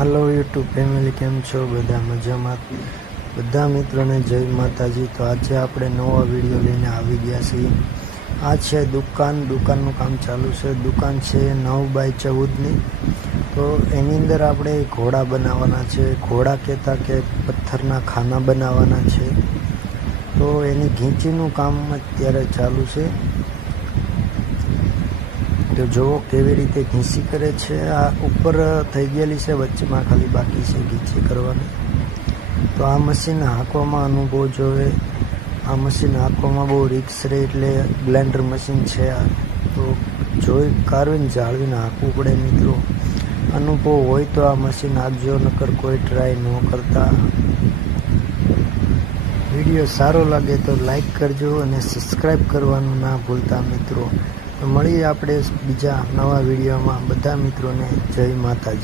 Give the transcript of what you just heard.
હાલો YouTube family, કેમ છો? બધા મજામાં? બધા મિત્રોને જય માતાજી। તો આજે આપણે નવો વિડીયો લઈને આવી ગયા છીએ। આ છે દુકાનનું કામ ચાલુ છે। દુકાન છે 9x14ની। તો એની અંદર આપણે ઘોડા બનાવવાના છે। ઘોડા કહેતા કે પથ્થરના ખાના બનાવવાના છે। તો એની ઘીંચીનું કામ અત્યારે ચાલુ છે। તો જુઓ કેવી રીતે ઘીંચી કરે છે। આ ઉપર થઈ ગયેલી છે, વચ્ચેમાં ખાલી બાકી છે ઘીંચી કરવાની। તો આ મશીન હાંકવામાં અનુભવ જોવે। આ મશીન હાંકવામાં બહુ રિક્સ રહે, એટલે બ્લેન્ડર મશીન છે આ। તો જોઈ કારવીને જાળવીને હાંકવું પડે મિત્રો। અનુભવ હોય તો આ મશીન હાંકજો, નકર કોઈ ટ્રાય ન કરતા। વિડીયો સારો લાગે તો લાઈક કરજો અને સબસ્ક્રાઈબ કરવાનું ના ભૂલતા મિત્રો। તો મળીએ આપણે બીજા નવા વિડીયોમાં। બધા મિત્રોને જય માતાજી।